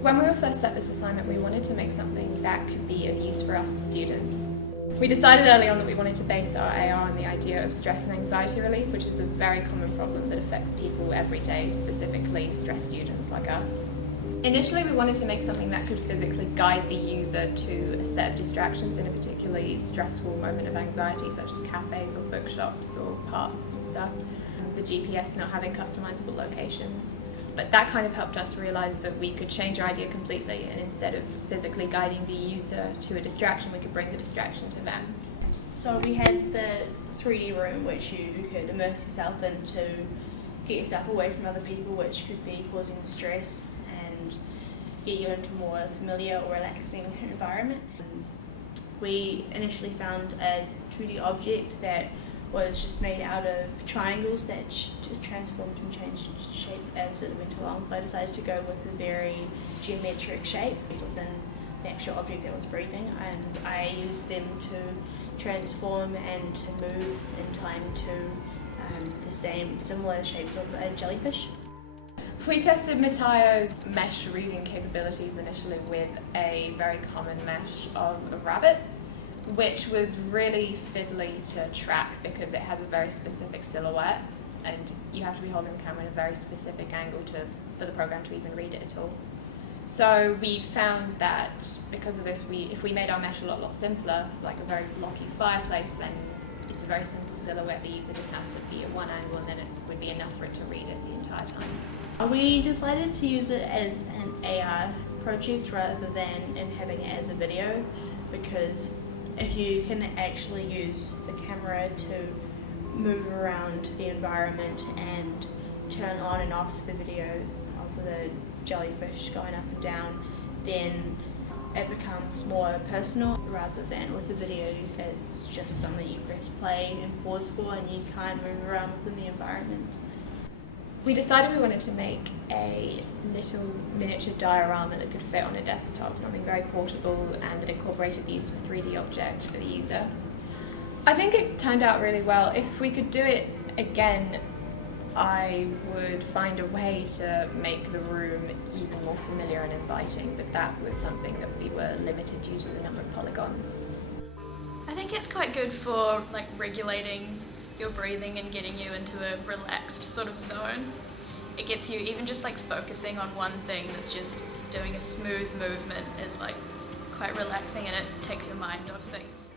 When we were first set this assignment, we wanted to make something that could be of use for us as students. We decided early on that we wanted to base our AR on the idea of stress and anxiety relief, which is a very common problem that affects people every day, specifically stressed students like us. Initially, we wanted to make something that could physically guide the user to a set of distractions in a particularly stressful moment of anxiety, such as cafes or bookshops or parks and stuff. The GPS not having customizable locations. But that kind of helped us realise that we could change our idea completely, and instead of physically guiding the user to a distraction, we could bring the distraction to them. So we had the 3D room which you could immerse yourself in to get yourself away from other people, which could be causing stress, and get you into a more familiar or relaxing environment. We initially found a 2D object that was just made out of triangles that transformed and changed shape as it went along. So I decided to go with a very geometric shape within the actual object that was breathing, and I used them to transform and to move in time to the similar shapes of a jellyfish. We tested Metaio's mesh reading capabilities initially with a very common mesh of a rabbit, which was really fiddly to track because it has a very specific silhouette and you have to be holding the camera in a very specific angle for the program to even read it at all. So we found that because of this, if we made our mesh a lot simpler, like a very blocky fireplace, then it's a very simple silhouette. The user just has to be at one angle and then it would be enough for it to read it the entire time. We decided to use it as an AR project rather than in having it as a video, because if you can actually use the camera to move around the environment and turn on and off the video of the jellyfish going up and down, then it becomes more personal rather than with the video. It's just something you press play and pause for, and you can't move around within the environment. We decided we wanted to make a little miniature diorama that could fit on a desktop, something very portable and that incorporated the use of a 3D object for the user. I think it turned out really well. If we could do it again, I would find a way to make the room even more familiar and inviting, but that was something that we were limited due to the number of polygons. I think it's quite good for regulating your breathing and getting you into a relaxed sort of zone. It gets you even just focusing on one thing that's just doing a smooth movement is quite relaxing, and it takes your mind off things.